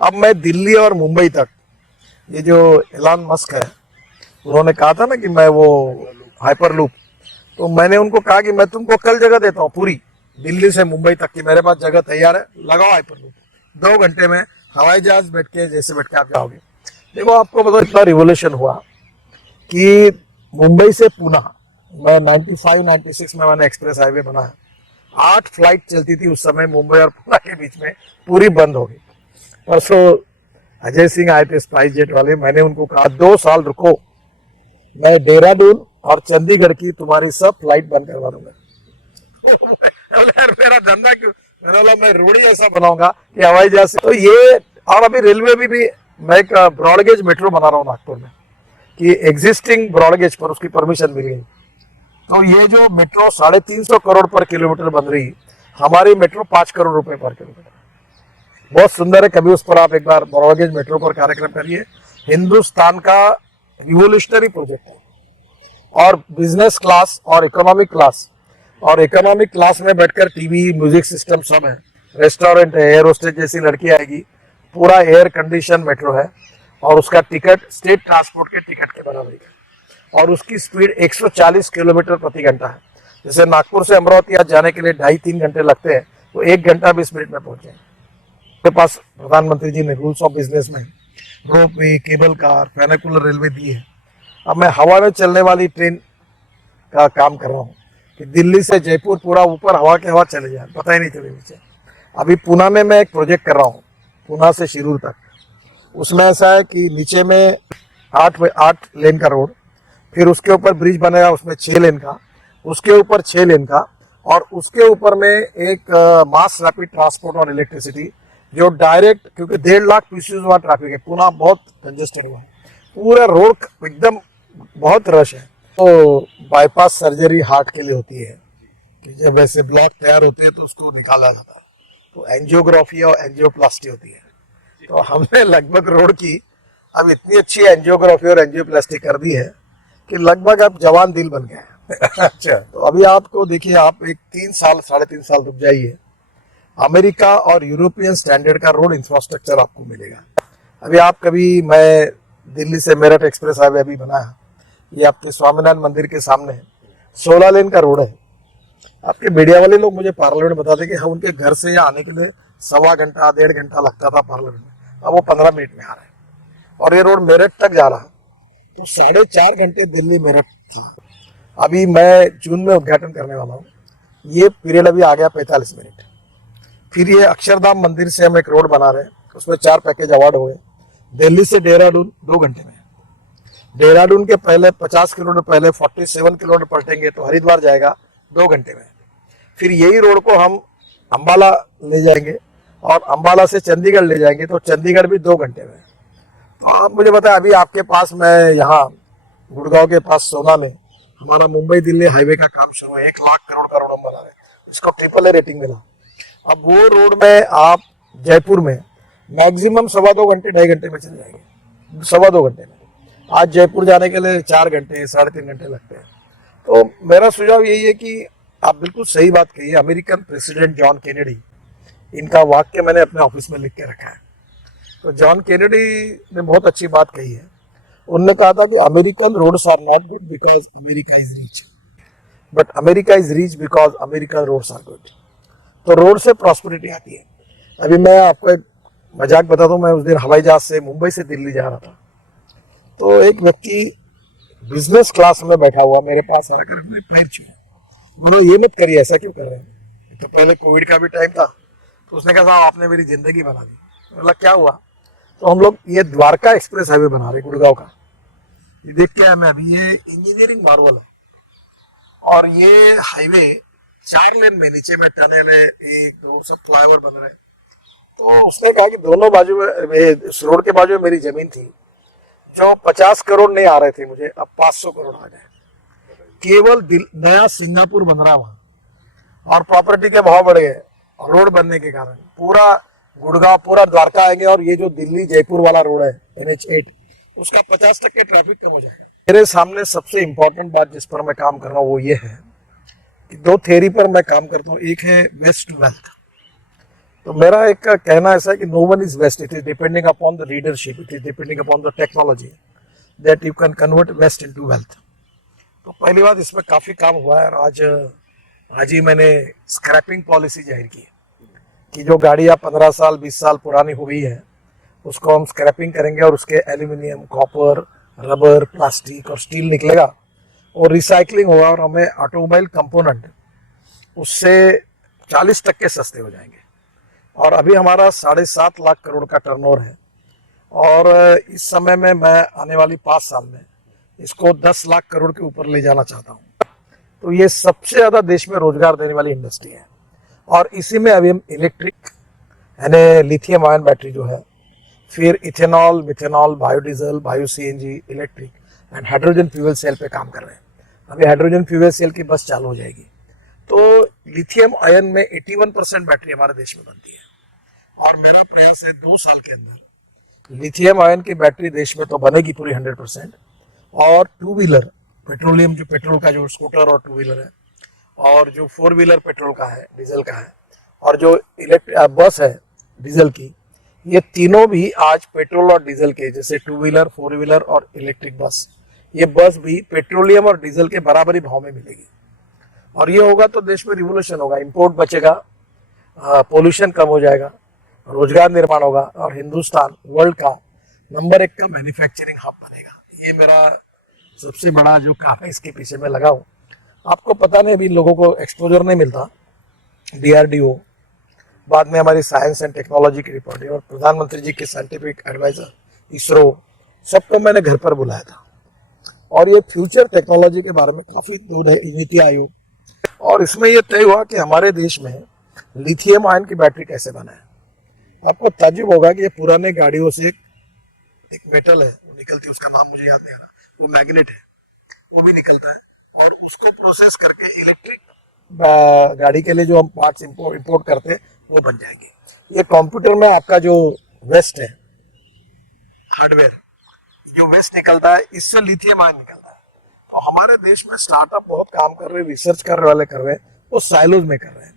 अब मैं दिल्ली और मुंबई तक, ये जो एलन मस्क है, उन्होंने कहा था ना कि मैं वो हाइपर लूप, तो मैंने उनको कहा कि मैं तुमको कल जगह देता हूँ पूरी दिल्ली से मुंबई तक की, मेरे पास जगह तैयार है, लगाओ हाइपर लूप, 2 घंटे में हवाई जहाज बैठ के जैसे बैठ के आप जाओगे। देखो आपको बताओ इतना रिवोल्यूशन हुआ कि मुंबई से पुणे, मैं 95-96 में मैंने एक्सप्रेस हाईवे बनाया, 8 फ्लाइट चलती थी उस समय मुंबई और पुणे के बीच में, पूरी बंद हो गई। परसों अजय सिंह आए थे स्पाइस जेट वाले, मैंने उनको कहा 2 साल रुको, मैं देहरादून और चंडीगढ़ की तुम्हारी सब फ्लाइट बंद करवा दूंगा। यार मेरा धंधा क्यों, मैंने बोला मैं रोड ही ऐसा बनाऊंगा कि हवाई जहाज से। तो ये, और अभी रेलवे भी मैं एक ब्रॉडगेज मेट्रो बना रहा हूँ नागपुर में, कि एग्जिस्टिंग ब्रॉडगेज पर उसकी परमिशन मिल गई। तो ये जो मेट्रो 350 करोड़ पर किलोमीटर बन रही, हमारी मेट्रो 5 करोड़ रुपए पर किलोमीटर, बहुत सुंदर है। कभी उस पर आप एक बार ब्रॉडगेज मेट्रो पर कार्यक्रम करिए, हिंदुस्तान का रिवोल्यूशनरी प्रोजेक्ट है। और बिजनेस क्लास और इकोनॉमिक क्लास में बैठकर टीवी, म्यूजिक सिस्टम सब है, रेस्टोरेंट है, एयर होस्टेस जैसी लड़की आएगी, पूरा एयर कंडीशन मेट्रो है, और उसका टिकट स्टेट ट्रांसपोर्ट के टिकट के बराबर है, और उसकी स्पीड 140 किलोमीटर प्रति घंटा है। जैसे नागपुर से अमरावती आज जाने के लिए 2.5-3 घंटे लगते हैं, तो 1 घंटा 20 मिनट में पहुंच जाएंगे। के पास प्रधानमंत्री जी ने रूल्स ऑफ बिजनेस में रोपवे, केबल कार, फेनिकुलर रेलवे दी है। अब मैं हवा में चलने वाली ट्रेन का काम कर रहा हूँ कि दिल्ली से जयपुर पूरा ऊपर हवा के हवा चले जाए, पता ही नहीं चले नीचे। अभी पुणे में मैं एक प्रोजेक्ट कर रहा हूँ, पुणे से शिरूर तक। उसमें ऐसा है कि नीचे में 8 लेन का रोड, फिर उसके ऊपर ब्रिज बनेगा, उसमें 6 लेन का, उसके ऊपर 6 लेन का, और उसके ऊपर में एक मास रैपिड ट्रांसपोर्ट और इलेक्ट्रिसिटी, जो डायरेक्ट, क्योंकि 1.5 लाख पीसीज हुआ ट्रैफिक है, पुणे बहुत कंजेस्टेड हुआ है, पूरा रोड एकदम बहुत रश है। तो बाईपास सर्जरी हार्ट के लिए होती है कि जब ऐसे ब्लॉक तैयार होते हैं तो उसको निकाला जाता है, तो एंजियोग्राफी और एंजियोप्लास्टी होती है। तो हमने लगभग रोड की अब इतनी अच्छी एंजियोग्राफी और एंजियोप्लास्टी कर दी है कि लगभग अब जवान दिल बन गया है। अच्छा, तो अभी आपको देखिए, आप एक 3-3.5 साल रुक जाइए, अमेरिका और यूरोपियन स्टैंडर्ड का रोड इंफ्रास्ट्रक्चर आपको मिलेगा। अभी आप कभी, मैं दिल्ली से मेरठ एक्सप्रेस हाईवे अभी बनाया, ये आपके स्वामीनारायण मंदिर के सामने 16 लेन का रोड है। आपके मीडिया वाले लोग मुझे पार्लियामेंट बताते कि हम उनके घर से यहाँ आने के लिए 1.25 घंटा 1.5 घंटा लगता था पार्लियामेंट में, अब वो 15 मिनट में आ रहे हैं, और ये रोड मेरठ तक जा रहा, तो 4.5 घंटे दिल्ली मेरठ था। अभी मैं जून में उद्घाटन करने वाला हूँ, ये पीरियड अभी आ गया 45 मिनट। फिर ये अक्षरधाम मंदिर से हम एक रोड बना रहे हैं, उसमें 4 पैकेज अवार्ड हुए। दिल्ली से देहरादून 2 घंटे में, देहरादून के पहले 50 किलोमीटर पहले 47 किलोमीटर पलटेंगे तो हरिद्वार जाएगा 2 घंटे में। फिर यही रोड को हम अंबाला ले जाएंगे, और अंबाला से चंडीगढ़ ले जाएंगे तो चंडीगढ़ भी 2 घंटे में। तो आप मुझे बताएं, अभी आपके पास, मैं यहाँ गुड़गांव के पास सोना में हमारा मुंबई दिल्ली हाईवे का काम शुरू है, 1 लाख करोड़ का रोड हम बना रहे हैं, इसको AAA रेटिंग मिला। अब वो रोड में आप जयपुर में मैक्सिमम 2.25 घंटे 2.5 घंटे में चले जाएंगे, 2.25 घंटे में। आज जयपुर जाने के लिए 4 घंटे 3.5 घंटे लगते हैं। तो मेरा सुझाव यही है कि आप बिल्कुल सही बात कही है, अमेरिकन प्रेसिडेंट जॉन केनेडी, इनका वाक्य मैंने अपने ऑफिस में लिख के रखा है। तो जॉन केनेडी ने बहुत अच्छी बात कही है, उन्होंने कहा था कि American roads are not good because America is rich, but America is rich because American roads are good. तो रोड से प्रॉस्पेरिटी आती है। अभी मैं आपको एक मजाक बताता हूँ, मैं उस दिन हवाई जहाज से मुंबई से दिल्ली जा रहा था, तो एक व्यक्ति बिजनेस क्लास में बैठा हुआ मेरे पास आकर अपने पैर छुए, बोलो ये मत करिए, ऐसा क्यों कर रहे हैं। तो पहले कोविड का भी टाइम था, तो उसने कहा साहब आपने मेरी जिंदगी बना दी। बोला क्या हुआ, तो हम लोग ये द्वारका एक्सप्रेस हाईवे बना रहे गुड़गांव का, ये देख के आया मैं अभी, ये इंजीनियरिंग मार्वल है, और ये हाईवे 4 लेन में, नीचे में टनल है, 1-2 सब फ्लाईओवर बन रहे हैं। तो उसने कहा कि दोनों बाजू में, इस रोड के बाजू में मेरी जमीन थी, जो 50 करोड़ नहीं आ रहे थे मुझे, अब 500 करोड़ आ गए। केवल नया सिंगापुर बन रहा वहां, और प्रॉपर्टी के भाव बढ़ गए रोड बनने के कारण। पूरा गुड़गांव, पूरा द्वारका आएंगे, और ये जो दिल्ली जयपुर वाला रोड है NH8, उसका 50% ट्रैफिक कम हो जाएगा। मेरे सामने सबसे इंपॉर्टेंट बात जिस पर मैं काम कर रहा हूँ वो ये है कि 2 थ्योरी पर मैं काम करता हूँ। एक है वेस्ट टू वेल्थ, तो मेरा एक कहना ऐसा है कि no one is waste, it is depending upon the leadership, it is depending upon the technology that you can convert waste into wealth. तो पहली बात इसमें काफ़ी काम हुआ है, और आज ही मैंने स्क्रैपिंग पॉलिसी जाहिर की कि जो गाड़ियाँ 15 साल 20 साल पुरानी हो गई है उसको हम स्क्रैपिंग करेंगे, और उसके एल्यूमिनियम, कॉपर, रबर, प्लास्टिक और स्टील निकलेगा और रिसाइकलिंग होगा, और हमें ऑटोमोबाइल कंपोनेंट उससे 40% सस्ते हो जाएंगे। और अभी हमारा 7.5 लाख करोड़ का टर्नओवर है, और इस समय में मैं आने वाली 5 साल में इसको 10 लाख करोड़ के ऊपर ले जाना चाहता हूँ। तो ये सबसे ज़्यादा देश में रोजगार देने वाली इंडस्ट्री है। और इसी में अभी हम इलेक्ट्रिक यानी लिथियम आयन बैटरी जो है, फिर ethanol, methanol, biodiesel, bio CNG, electric and hydrogen fuel cell पे काम कर रहे हैं। अभी हाइड्रोजन फ्यूल सेल की बस चालू हो जाएगी। तो लिथियम आयन में 81% बैटरी हमारे देश में बनती है, और मेरा प्रयास है 2 साल के अंदर लिथियम आयन की बैटरी देश में तो बनेगी पूरी 100%। और 2 व्हीलर पेट्रोलियम, जो पेट्रोल का जो स्कूटर और 2 व्हीलर है, और जो 4 व्हीलर पेट्रोल का है, डीजल का है, और जो बस है डीजल की, ये तीनों भी आज पेट्रोल और डीजल के, जैसे 2 व्हीलर, 4 व्हीलर और इलेक्ट्रिक बस, ये बस भी पेट्रोलियम और डीजल के बराबरी भाव में मिलेगी। और ये होगा तो देश में रिवोल्यूशन होगा, इंपोर्ट बचेगा, पोल्यूशन कम हो जाएगा, रोजगार निर्माण होगा, और हिंदुस्तान वर्ल्ड का नंबर 1 का मैन्युफैक्चरिंग हब बनेगा। ये मेरा सबसे बड़ा जो काम है, इसके पीछे मैं लगा हूँ। आपको पता नहीं, अभी इन लोगों को एक्सपोजर नहीं मिलता। DRDO, बाद में हमारी साइंस एंड टेक्नोलॉजी की रिपोर्टिंग, और प्रधानमंत्री जी के साइंटिफिक एडवाइजर इसरो, सबको मैंने घर पर बुलाया था, और ये फ्यूचर टेक्नोलॉजी के बारे में काफ़ी नीति आयोग, और इसमें ये तय हुआ कि हमारे देश में लिथियम आयन की बैटरी कैसे बनाए। आपको ताज्जुब होगा कि ये पुराने गाड़ियों से एक मेटल है वो निकलती है, उसका नाम मुझे याद नहीं आ रहा, वो मैग्नेट है, वो भी निकलता है, और उसको प्रोसेस करके इलेक्ट्रिक गाड़ी के लिए जो हम पार्ट्स इंपोर्ट करते हैं वो बन जाएंगे। ये कंप्यूटर में आपका जो वेस्ट है, हार्डवेयर, जो वेस्ट निकलता है, इससे लिथियम आयन निकलता है। तो हमारे देश में स्टार्टअप बहुत काम कर रहे हैं, रिसर्च करने वाले कर रहे हैं, वो साइलोज में कर रहे हैं।